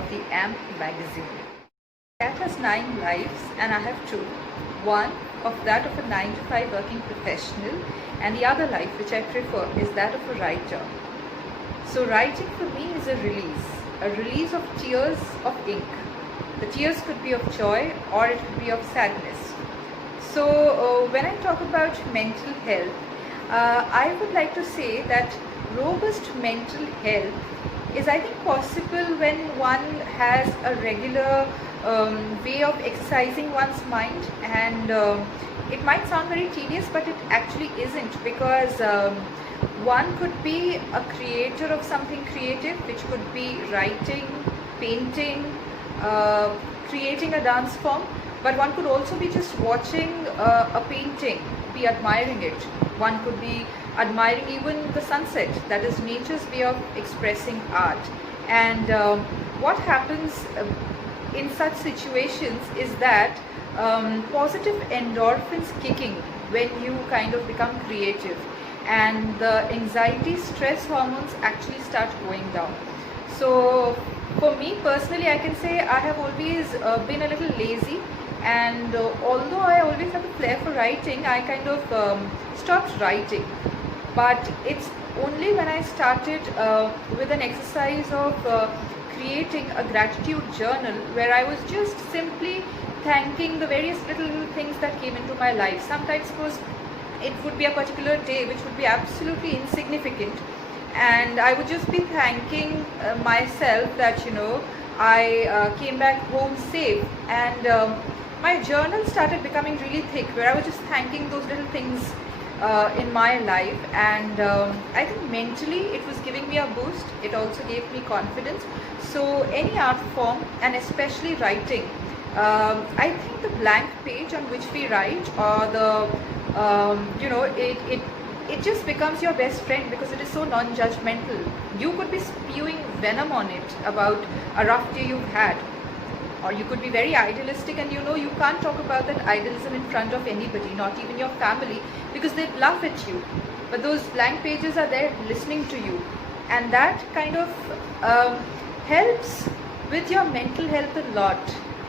of the AMP magazine. Cat has 9 lives and I have 2. One of that of a 9 to 5 working professional, and the other life, which I prefer, is that of a writer. So writing for me is a release of tears of ink. The tears could be of joy or it could be of sadness. So when I talk about mental health, I would like to say that robust mental health is, I think, possible when one has a regular way of exercising one's mind, and it might sound very tedious, but it actually isn't, because one could be a creator of something creative, which could be writing, painting, creating a dance form, but one could also be just watching a painting, be admiring it. One could be admiring even the sunset, that is nature's way of expressing art. And what happens in such situations is that positive endorphins kicking when you kind of become creative, and the anxiety, stress hormones actually start going down. So for me personally, I can say I have always been a little lazy, and although I always have a flair for writing, I kind of stopped writing. But it's only when I started with an exercise of creating a gratitude journal, where I was just simply thanking the various little things that came into my life. Sometimes it would be a particular day which would be absolutely insignificant, and I would just be thanking myself that, I came back home safe, and my journal started becoming really thick, where I was just thanking those little things in my life. And I think mentally it was giving me a boost. It also gave me confidence. So any art form, and especially writing, I think the blank page on which we write, or the it just becomes your best friend, because it is so non-judgmental. You could be spewing venom on it about a rough day you've had, or you could be very idealistic, and you can't talk about that idealism in front of anybody, not even your family, because they'd laugh at you. But those blank pages are there listening to you, and that kind of helps with your mental health a lot.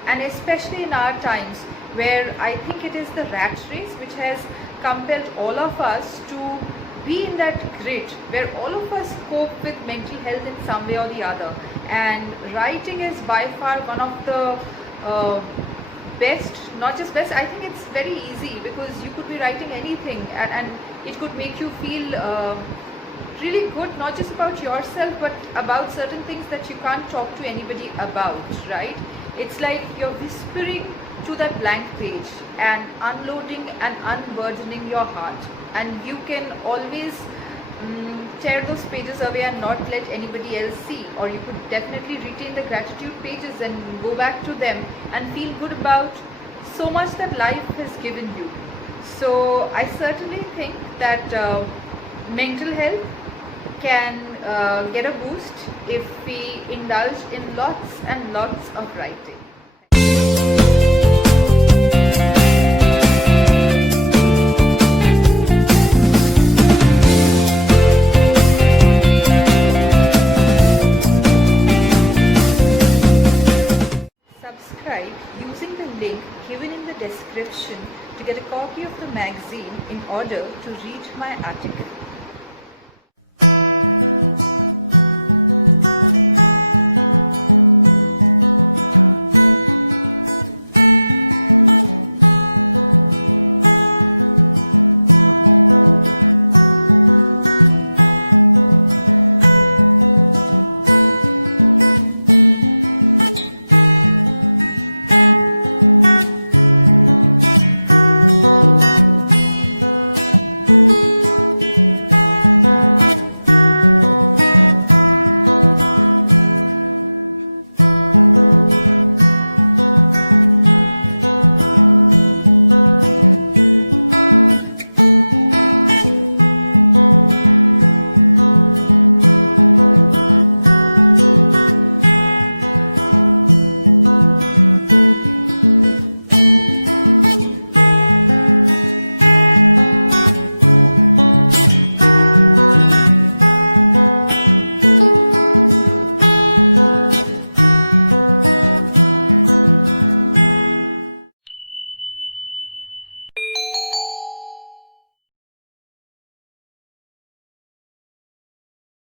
And especially in our times, where I think it is the rat race which has compelled all of us to be in that grid, where all of us cope with mental health in some way or the other. And writing is by far one of the best, not just best, I think it's very easy, because you could be writing anything, and it could make you feel really good, not just about yourself, but about certain things that you can't talk to anybody about, right? It's like you're whispering to that blank page and unloading and unburdening your heart, and you can always tear those pages away and not let anybody else see, or you could definitely retain the gratitude pages and go back to them and feel good about so much that life has given you. So I certainly think that mental health can get a boost if we indulge in lots and lots of writing. Subscribe using the link given in the description to get a copy of the magazine in order to read my article.